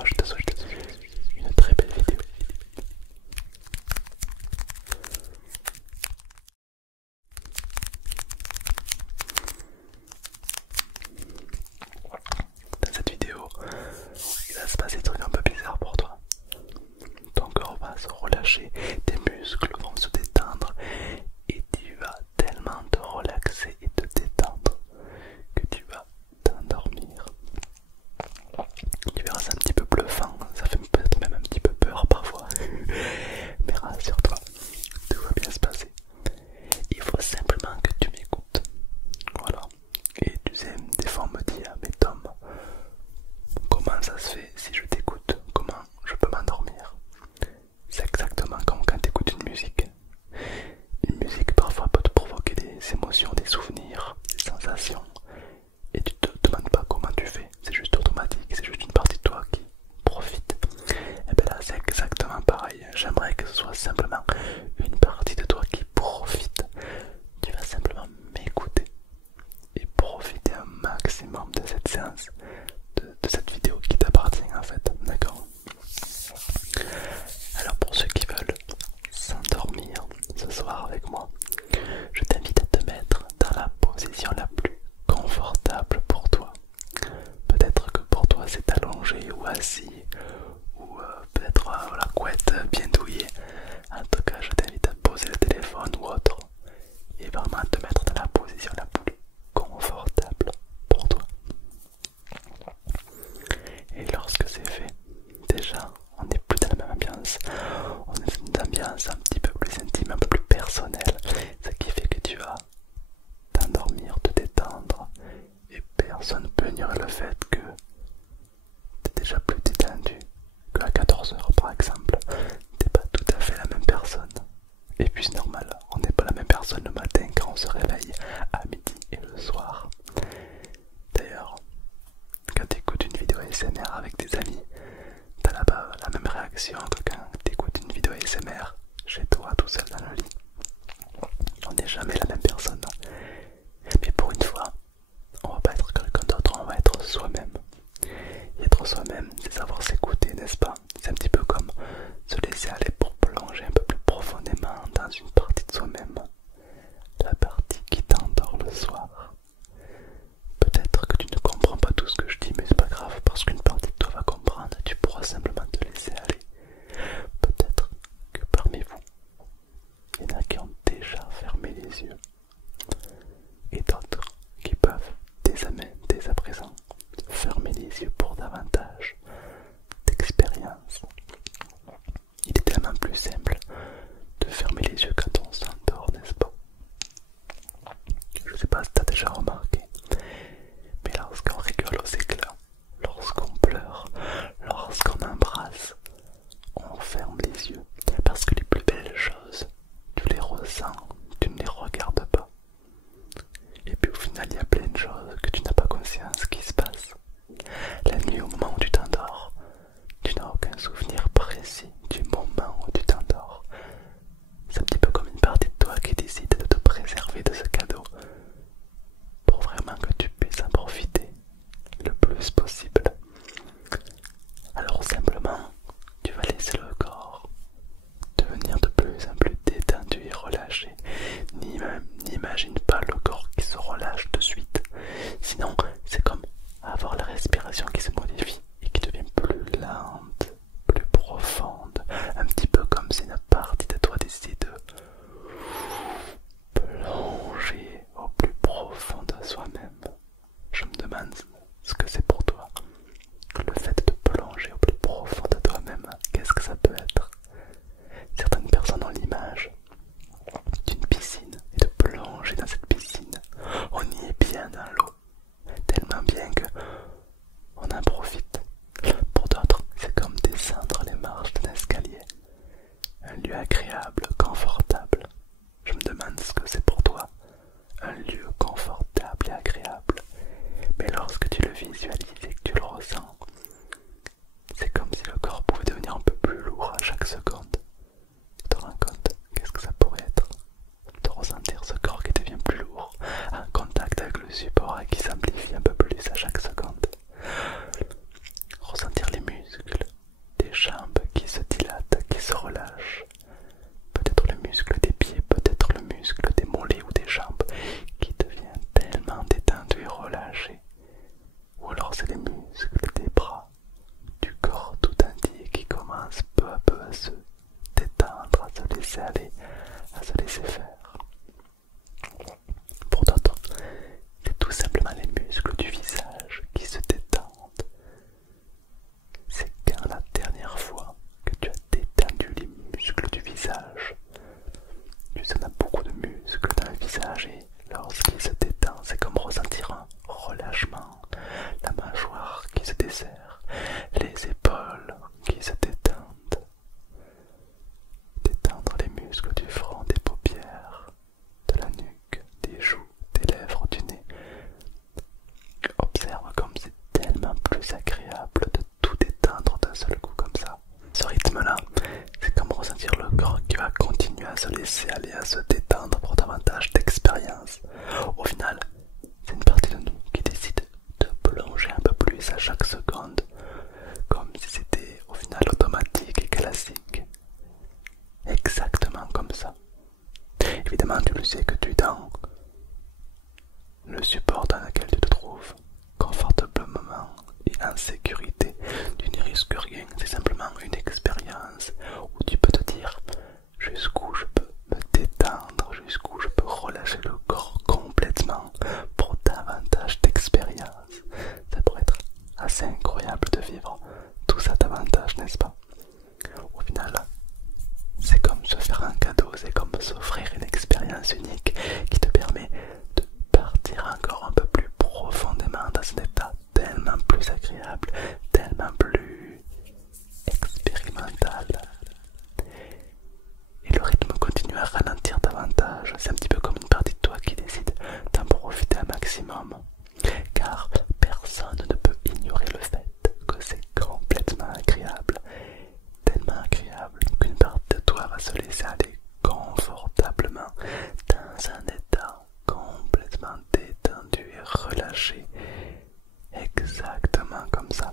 moi je te souhaite une très belle vidéo. Dans cette vidéo, il va se passer des trucs un peu bizarres pour toi. Ton corps va se relâcher, tes muscles vont se détendre et tu vas tellement te relaxer et te détendre que tu vas t'endormir. Tu verras, c'est un petit peu bluffant, ça fait peut-être même un petit peu peur parfois. Mais rassure-toi, tout va bien se passer. Il faut simplement que tu m'écoutes. Voilà. Et tu sais, des fois on me dit, ah mais Tom, comment ça se fait si je t'écoute? Comment je peux m'endormir? C'est exactement comme quand tu écoutes une musique. Une musique parfois peut te provoquer des émotions, des souvenirs, des sensations. Et tu te demandes pas comment tu fais, c'est juste automatique, c'est juste une partie de toi qui profite. Et bien là c'est exactement pareil, j'aimerais que ce soit simplement une partie de toi qui profite. Tu vas simplement m'écouter et profiter un maximum de cette séance, de cette vidéo qui t'appartient en fait, d'accord? Alors pour ceux qui veulent s'endormir ce soir avec moi, je t'invite à te mettre dans la position la plus confortable pour toi. Peut-être que pour toi c'est allongé ou assis ou peut-être la couette bien douillée. En tout cas je t'invite à poser le téléphone ou autre et vraiment te mettre dans la position la plus confortable pour toi. Et lorsque c'est fait, déjà on n'est plus dans la même ambiance, on est dans une ambiance un petit peu plus intime, un peu plus personnelle, ce qui fait que tu vas t'endormir, te détendre et personne ne peut ignorer le fait que tu es déjà plus détendu qu'à 14 h par exemple. T'es pas tout à fait la même personne. Et puis c'est normal, on n'est pas la même personne le matin quand on se réveille, à midi et le soir. D'ailleurs, quand tu écoutes une vidéo ASMR avec des amis, t'as là-bas la même réaction que quand tu écoutes une vidéo ASMR chez toi tout seul dans le lit. On n'est jamais la même personne. Mais pour une fois, on va pas être quelqu'un d'autre, on va être soi-même. Et être soi-même, c'est savoir s'écouter, n'est-ce pas? C'est un petit peu comme se laisser aller pour plonger un peu plus profondément dans une partie de soi-même. La partie qui t'endort le soir. Peut-être que tu ne comprends pas tout ce que je dis, mais c'est pas grave, parce qu'une partie de toi va comprendre et tu pourras simplement te laisser aller. Peut-être que parmi vous, il y en a qui ont déjà fermé les yeux, et d'autres qui peuvent dès à présent fermer les yeux pour davantage d'expérience. Il est tellement plus simple de fermer les yeux quand on s'endort, n'est-ce pas? Je sais pas si tu as déjà remarqué, mais lorsqu'on rigole aux éclats, lorsqu'on pleure, lorsqu'on embrasse, on ferme les yeux. Parce que les plus belles choses, tu les ressens, tu ne les regardes pas. Et puis au final, il y a plein de choses que tu n'as pas conscience qui se passent. La nuit, au moment où tu t'endors, laisser aller, à se détendre pour davantage d'expérience. Au final, c'est une partie de nous qui décide de plonger un peu plus à chaque seconde, comme si c'était au final automatique et classique. Exactement comme ça. Évidemment, tu le sais que tu es dans le support dans lequel tu te trouves, confortablement et en sécurité. Tu n'y risques rien, c'est simplement une expérience où tu peux te dire jusqu'où je peux me détendre, jusqu'où je peux relâcher le corps complètement pour davantage d'expérience. Ça pourrait être assez incroyable de vivre tout ça davantage, n'est-ce pas? Au final, c'est comme se faire un cadeau, c'est comme s'offrir une expérience unique qui te permet de partir encore un peu plus profondément dans un état tellement plus agréable, tellement plus expérimental. Et le rythme continue à ralentir davantage. C'est un petit peu comme une partie de toi qui décide d'en profiter un maximum. Car personne ne peut ignorer le fait que c'est complètement agréable. Tellement agréable qu'une partie de toi va se laisser aller confortablement dans un état complètement détendu et relâché. Exactement comme ça.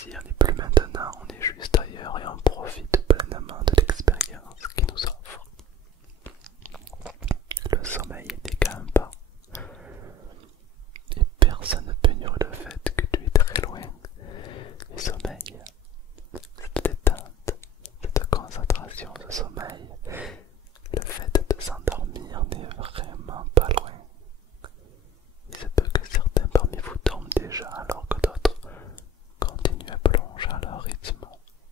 ici, on n'est plus maintenant, on est juste ailleurs et on profite pleinement de l'expérience qui nous offre. Le sommeil n'est quand même pas. Et personne ne peut ignorer le fait que tu es très loin du sommeil. Cette détente, cette concentration, ce sommeil, le fait de s'endormir n'est vraiment pas loin. Il se peut que certains parmi vous dorment déjà alors que d'autres continuent à plonger à leur rythme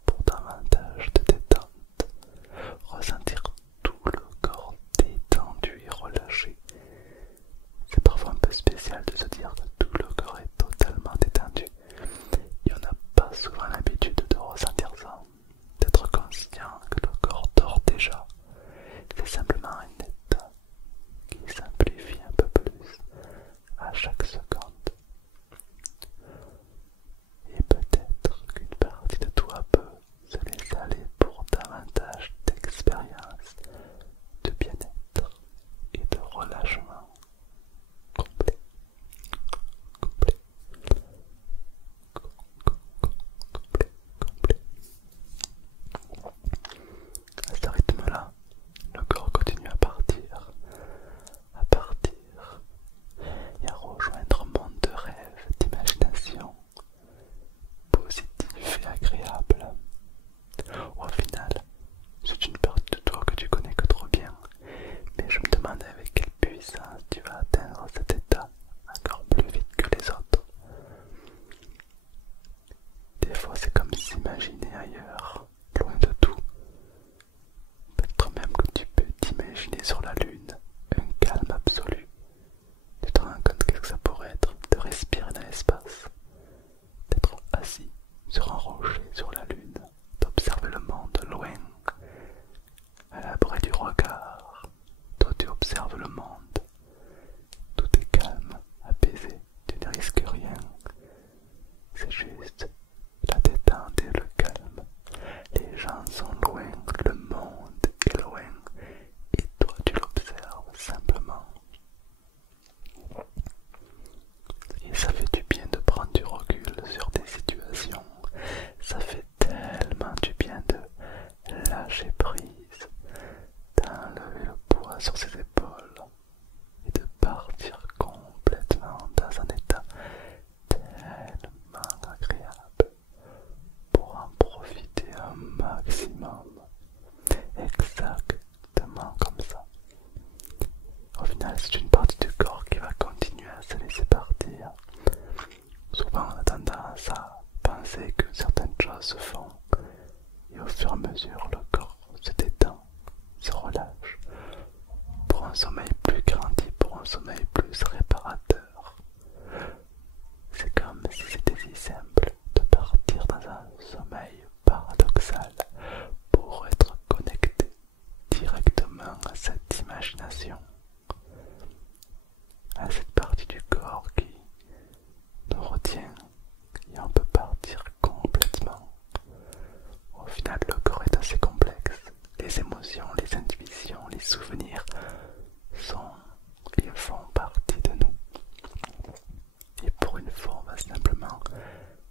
pour davantage de détente. Ressentir tout le corps détendu et relâché. C'est parfois un peu spécial de se dire que tout le corps est totalement détendu. Et on n'a pas souvent l'habitude de ressentir ça, d'être conscient que le corps dort déjà. C'est simplement un état qui simplifie un peu plus à chaque seconde. Et peut-être qu'une partie de toi peut se laisser aller pour davantage d'expérience, de bien-être et de relâchement complet. Complet. Complet. Complet. À ce rythme-là, le corps continue à partir et à rejoindre un monde de rêve, d'imagination, positif et agréable. Au final, c'est une partie de toi que tu connais que trop bien, mais je me demande avec quelle puissance tu vas atteindre cet état encore plus vite que les autres. Des fois, c'est comme s'imaginer ailleurs, loin de tout. Peut-être même que tu peux t'imaginer sur la lune, un calme absolu. Tu te rends compte que ça pourrait être de respirer dans l'espace, d'être assis sur un rocher sur la lune, d'observer le monde loin, à l'abri du regard. Toi tu observes le monde, tout est calme, apaisé, tu ne risques rien. C'est juste la détente et le calme. Les gens sont loin, le monde est loin, et toi tu l'observes simplement. Et ça fait du bien de prendre du recul sur des situations. Ça fait tellement du bien de lâcher prise, d'enlever le poids sur ses épaules et de partir complètement dans un état tellement agréable pour en profiter un maximum. Exactement comme ça. Au final, c'est une partie du corps qui va continuer à se laisser partir. Souvent, on a tendance à penser que certaines choses se font, et au fur et à mesure, le corps se détend, se relâche, pour un sommeil plus grandi, pour un sommeil plus réparateur. C'est comme si c'était si simple de partir dans un sommeil paradoxal pour être connecté directement à cette imagination, à cette partie du corps qui nous retient et on peut partir complètement. Au final, le corps est assez complexe. Les émotions, les intuitions, les souvenirs ils font partie de nous. Et pour une fois, on va simplement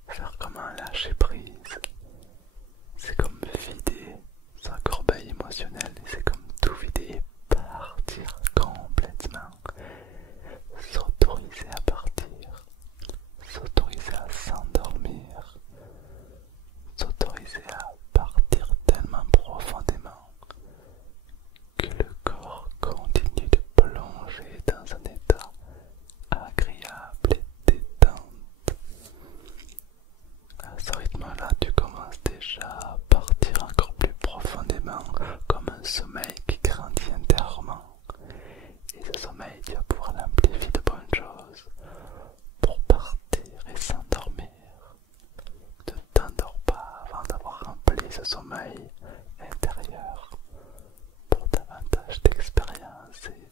faire comme un lâcher prise. C'est comme vider sa corbeille émotionnelle et c'est comme tout vider et partir complètement. S'autoriser à partir, s'autoriser à s'endormir, s'autoriser à partir tellement profondément que le corps continue de plonger dans un état agréable et détente. À ce rythme-là, tu commences déjà à partir encore plus profondément, comme un sommeil qui grandit intérieurement. Et ce sommeil, tu vas pouvoir l'amplifier de bonnes choses pour partir et s'endormir. Ne t'endors pas avant d'avoir rempli ce sommeil intérieur pour davantage d'expérience et